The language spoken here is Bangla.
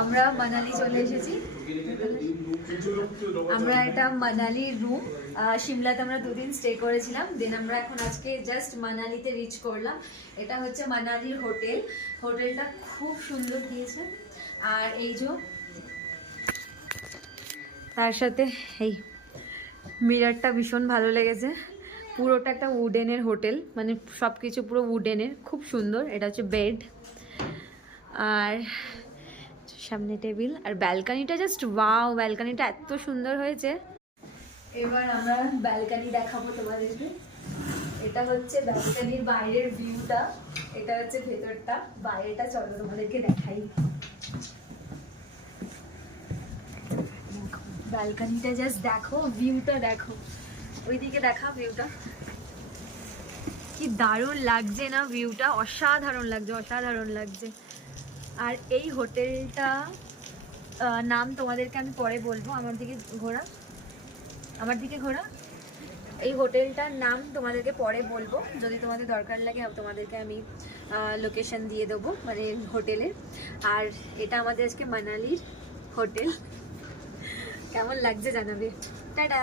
আমরা মানালি চলে এসেছি। আমরা এটা মানালির রুম, সিমলাতে আমরা 2 দিন স্টে করেছিলাম। দেন আমরা এখন আজকে জাস্ট মানালিতে রিচ করলাম। এটা হচ্ছে মানালির হোটেল। হোটেলটা খুব সুন্দর দিয়েছে। আর এই যে তার সাথে এই মিররটা ভীষণ ভালো লেগেছে। পুরোটা একটা উডেনের হোটেল, মানে সব কিছু পুরো উডেনের, খুব সুন্দর। এটা হচ্ছে বেড, আর সামনে টেবিল, আর ব্যালকানিটা জাস্ট ওয়াও, ব্যালকানিটা এত সুন্দর হয়েছে। এবার আমরা ব্যালকানি দেখাবো তোমাদেরকে। এটা হচ্ছে ব্যালকানির বাইরের ভিউটা, এটা হচ্ছে ভেতরটা। বাইরেটা চলো তোমাদেরকে দেখাই। ব্যালকানিটা জাস্ট দেখো, ভিউটা দেখো, ওইদিকে দেখা ভিউটা, কি দারুণ লাগছে না ভিউটা, অসাধারণ লাগছে, অসাধারণ লাগছে। আর এই হোটেলটা নাম তোমাদেরকে আমি পরে বলবো। আমার দিকে ঘোরা, আমার দিকে ঘোরা। এই হোটেলটার নাম তোমাদেরকে পরে বলবো, যদি তোমাদের দরকার লাগে তোমাদেরকে আমি লোকেশন দিয়ে দেবো, মানে হোটেলের। আর এটা আমাদের আজকে মানালির হোটেল। কেমন লাগছে জানাবে। টাটা।